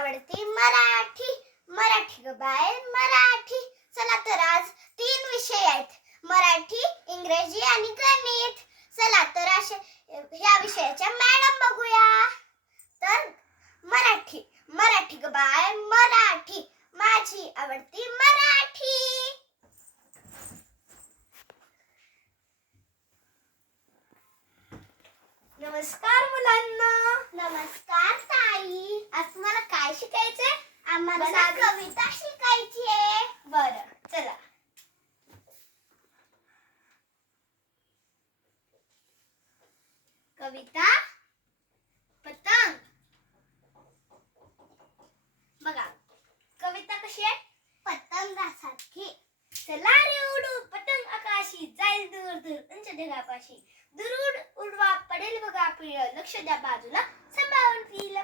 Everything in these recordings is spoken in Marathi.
आवडती मराठी. मराठी ग बाय मराठी. चला तर आज 3 विषय आहेत, मराठी, इंग्रजी आणि गणित. चला तर ह्या विषयाच्या मॅडम बघूया. तर मराठी. मराठी ग बाय मराठी. माझी आवडती मराठी. नमस्कार मुलांना. नमस्कार ताई. आज तुम्हाला काय शिकायचंय? आम्हाला कविता शिकायची आहे. बरं चला. कविता पतंग. बघा कविता कशी आहे? पतंगासारखी. चला रे उडू पतंग आकाशी, जाईल दूर दूर उंच ढगापाशी. दुरूड उडवा पडेल बघा पिळ, लक्ष द्या बाजूला सांभाळून पिल.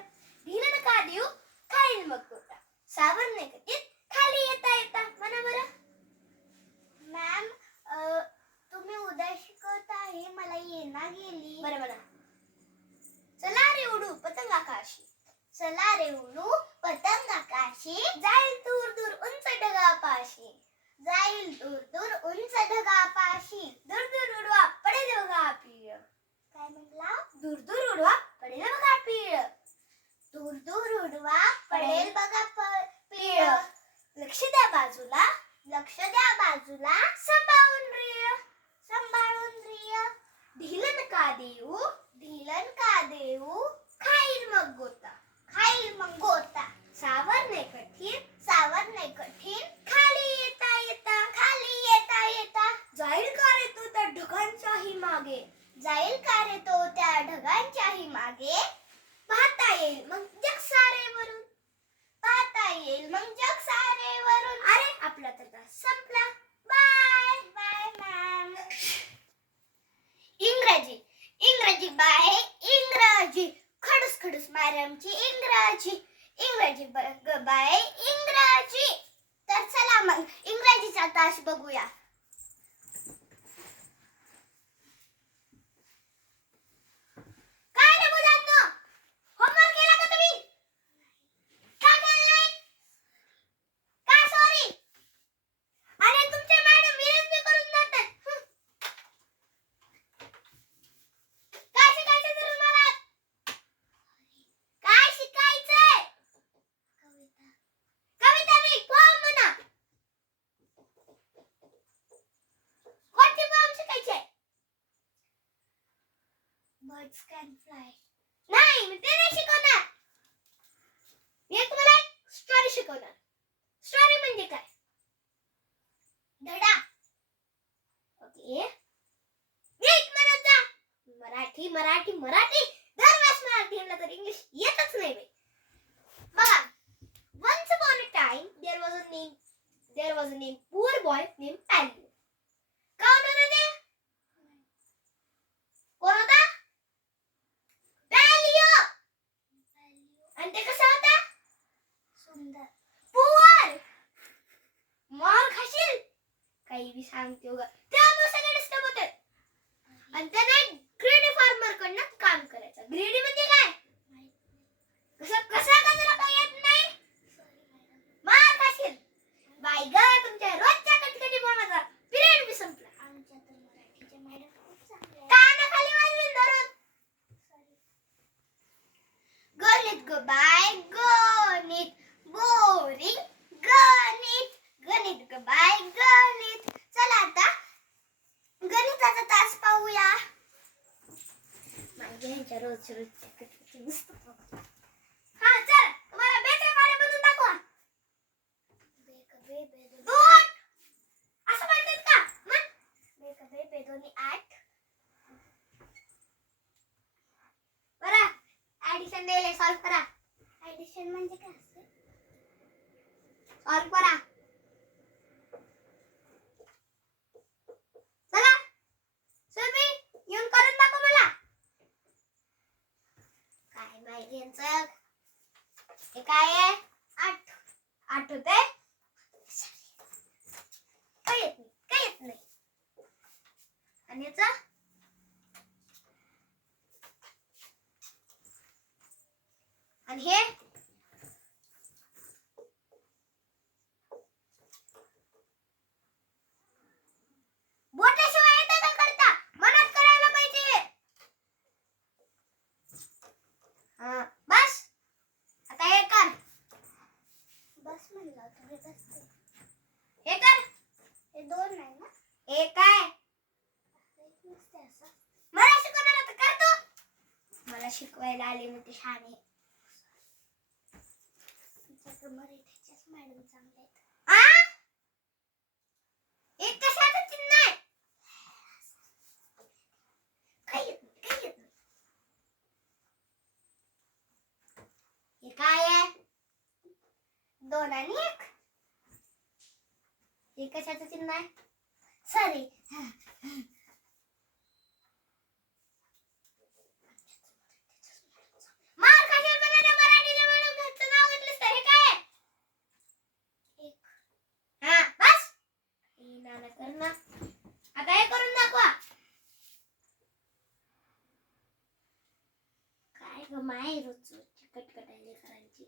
ढील नका देऊ खाईल मग कोटा, सावर नाही कटीत खाली येता येता. म्हणा बरं. मॅम तुम्ही उद्या शिकवता हे मला येना गेली. बरं म्हणा. चला रे उडू पतंग आकाशी. चला रे उडू पतंग आकाशी, जाईल दूर दूर उंच ढगापाशी. जाईल दूर दूर उंच ढगापाशी. दूर दूर उडवा पडेल बघा पिळ. काय म्हटला? दूर दूर उडवा पडेल बघा पिळ. दूर दूर उडवा पडेल बघा पिळ. लक्ष द्या बाजूला, लक्ष द्या बाजूला सांभाळून रिळ, सांभाळून रिळ. ढील नका देऊ, ढील नका देऊ खाईल मग गोता, खाईल मग गोता. सावर नाही कठीण, सावर नाही कठीण खाली येता येता, खाली येता येता. जाईल का रे तो त्या ढगांच्याही मागे, जाईल का रे तो त्या ढगांच्याही मागे. पाहता येईल मग जग सारे वरून, पाहता येईल मग जग सारे वरून. अरे आपला तर तास संपला. Bye bye ma'am. इंग्रजी. इंग्रजी बाय इंग्रजी. खडूस खडूस मॅडमची इंग्रजी. इंग्रजी बाय इंग्रजी. तर चला मग इंग्रजीचा तास बघूया. काय रे मुलांनो, होमवर्क केला का तुम्ही? का केलं नाही? का सॉरी? अरे तुमचे मॅडम विनंती करून जातात. काय शिकायचं तुम्हाला? काय शिकायचंय? कविता. कविता नाही, पोएम म्हणा. कोणती पोएम शिकायची? Birds can fly. नाही, मी ते नाही शिकवणार. मी तुम्हाला स्टोरी शिकवणार. स्टोरी म्हणजे काय? धडा. ओके. नीट म्हणत जा. मराठी मराठी मराठी. दरवेळेस मराठी म्हणलं तर इंग्लिश येतच नाही बाई. बघा. Once upon a time there was a name poor boy named Palio. कोण होता ते? कोण होता? Palio. आणि ते कसा होता? सुंदर. पुअर. मार खाशील काही बी सांगते उगा. त्यामुळे सगळे डिस्टर्ब होतात. आणि त्याने ग्रेडी फार्मर कडनं काम करायचं. ग्रेडी म्हणजे काय? कसं तुला काही येत नाही? मार खाशील. बाई ग, तुमच्या रोजच्या कटकटी बोलण्याचा पिरियड बी संपला. आमच्या तर मराठीच्या मॅडम खूप चांगल्या. कानाखाली वाजवीन धरून. गणित ग बाय गणित. बोरिंग गणित. गणित ग बाय गणित. चला आता गणिताचा तास पाहूया. माझ्या ह्यांच्या रोजच्या कटकटी मस्त. हा चल, तुम्हाला बेचे काळे बनवून दाखवा. दोन असं म्हणतात का? म्हण. बेकबे बेदोनी 8. बरं, ऍडिशन दिले, सॉल्व करा. ऍडिशन म्हणजे काय असते? सॉल्व करा. चला सुमी येऊन करून दाखव मला. काय माहिती यांचं? हे काय आहे? 8. 8 होते. काय येत नाही, काय येत नाही. आणि याचा आणि हे हे कर. हे 2 नाही ना. एक काय मला शिकवणार होतं कर तू. मला शिकवायला आले म्हणते शहाणे. मराठीच्याच मॅडम चांगले आहेत. एक कशाचं चिन्ह आहे. काय येत नाही. हे काय आहे. 2 आणि 1. हे कशाचं चिन्ह आहे. सॉरी. मार कशाला बनायला मराठीच्या मॅडमचं नाव घेतलंस तर हे काय आहे. हा बस. हे नाना कर ना. आता हे करून दाखवा. काय ग माय रोज कटकटायला करायची.